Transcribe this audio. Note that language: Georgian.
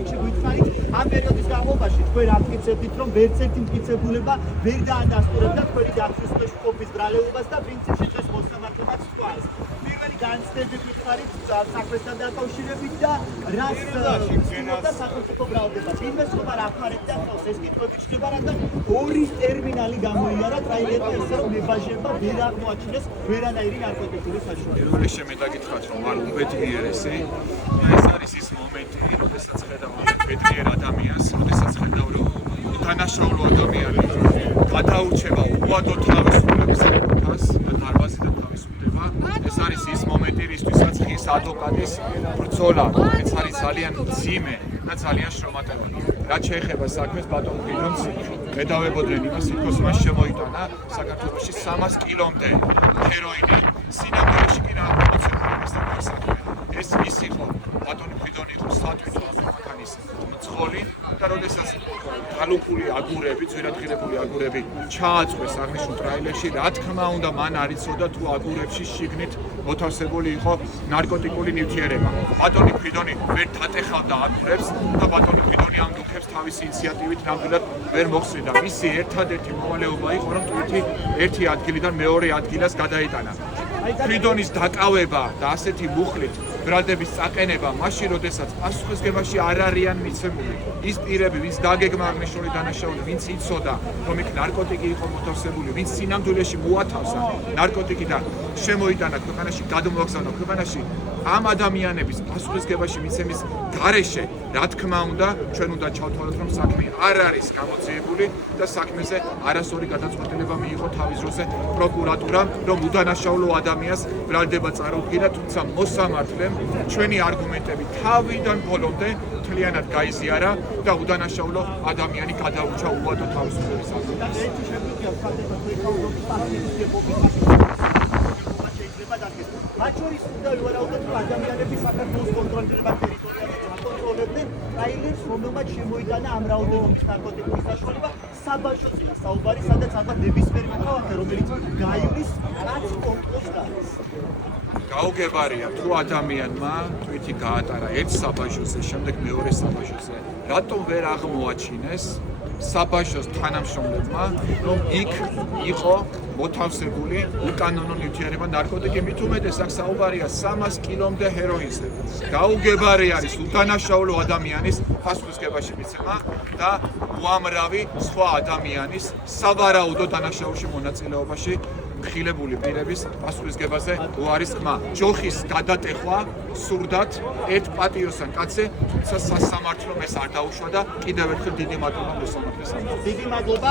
წუთში გვითხარით ამ პერიოდის განმავლობაში თქვენ ამტკიცებდით რომ ვერც ერთი მტკიცებულება ვერ დაადასტურებდა თქვენი დაცვის ყოფის ბრალეობას და პრინციპში დღეს მოსამართლესაც თქვას. პირველი განცდები გვითხარით საქმესთან დაკავშირებით და რას ცდილობდა სახელმწიფო ბრალდება. ინვესტორმა რა ხარებდა ხელს ეს კითხვები ჩდება, რადგან ორი ტერმინალი გამოიარა ტრაილერმა ისე რომ მებაჟება ვერ აღმოაჩინეს ვერანაირი ნარკოტიკული საშუალება. პირველი შემეტაკითხათ რომ არ უბედნიერესი ეს არის ის მომენტი, როდესაც ხედავ უბედნიერ ადამიანს, როდესაც ხედავ რომ უდანაშაულო ადამიანი გადაურჩება უადო თავისუფლების საკუთას და დარბაზიდან თავისუფლდება. ეს არის ის მომენტი, რისთვისაც ხის ადვოკატის ბრძოლა, ეს არის ძალიან მძიმე და ძალიან შრომატევილი. რაც შეეხება საქმეს ბატონ ფრიდონს გადავებოდნენ იმას, იქოს მას შემოიტანა საქართველოში 300 კილომდე ჰეროინი. სინამდვილეში კი რა მოცემულობას დაგვასახია. ეს ის იყო ბატონ ფრიდონი იყო სათვითო ამხანის მძღოლი და როდესაც გალუპული აგურები, ძვირადღირებული აგურები ჩააწვეს აღნიშნულ ტრაილერში, რა თქმა უნდა მან არ იცოდა თუ აგურებში შიგნით მოთავსებული იყო ნარკოტიკული ნივთიერება. ბატონი ფრიდონი ვერ დატეხავდა აგურებს და ბატონი ფრიდონი ამ დუქებს თავისი ინიციატივით ნამდვილად ვერ მოხსნიდა. მისი ერთადერთი მოვალეობა იყო რომ ტვირთი ერთი ადგილიდან მეორე ადგილას გადაეტანა. ფრიდონის დაკავება და ასეთი მუხლით ბრალდების წაყენება მაშინ, როდესაც პასუხისგებაში არ არიან მიცემული ის პირები, ვინც დაგეგმა აღნიშნული დანაშაული, ვინც იცოდა რომ იქ ნარკოტიკი იყო მოთავსებული, ვინც სინამდვილეში მოათავსა ნარკოტიკი და შემოიტანა ქვეყანაში, გადმოაგზავნა ქვეყანაში, ამ ადამიანების პასუხისგებაში მიცემის გარეშე, რა თქმა უნდა, ჩვენ უნდა ჩავთვალოთ, რომ საქმე არ არის გამოძიებული და საქმეზე არასორი გადაწყვეტილება მიიღო თავის დროზე პროკურატურამ, რომ უდანაშაულო ადამიანს ბრალდება წარუდგინა, თუმცა მოსამართლემ ჩვენი არგუმენტები თავიდან ბოლომდე მთლიანად გაიზიარა და უდანაშაულო ადამიანი გადაურჩა უვადო თავისუფლების აქტს. მათ შორის უნდა ვივარაუდოთ, რომ ადამიანები საქართველოს კონტროლირებად ტერიტორიაზე აკონტროლებდნენ ტრაილერს, რომელმაც შემოიტანა ამ რაოდენობის ნარკოტიკული საშუალება. საბაჟოზე საუბარი, სადაც ალბათ ნებისმიერი მოქალაქე, რომელიც გაივლის, რაც კონტროლს გადის. გაუგებარია თუ ადამიანმა თვითი გაატარა ერთ საბაჟოზე, შემდეგ მეორე საბაჟოზე, რატომ ვერ აღმოაჩინეს საბაჟოს თანამშრომლებმა, რომ იქ იყო მოთავსებული უკანონო ნივთიერება ნარკოტიკი, მით უმეტეს აქ საუბარია 300 კილომდე ჰეროინზე. გაუგებარი არის უდანაშაულო ადამიანის პასუხისგებაში მიცემა და უამრავი სხვა ადამიანის სავარაუდო დანაშაულში მონაწილეობაში მხილებული პირების პასუხისგებაზე უარის ხმა. ჯოხის გადატეხვა სურდათ ერთ პატიოსან კაცზე, თუმცა სასამართლომ ეს არ დაუშვა და კიდევ ერთხელ დიდი მადლობა მოსამართლეს. დიდი მადლობა.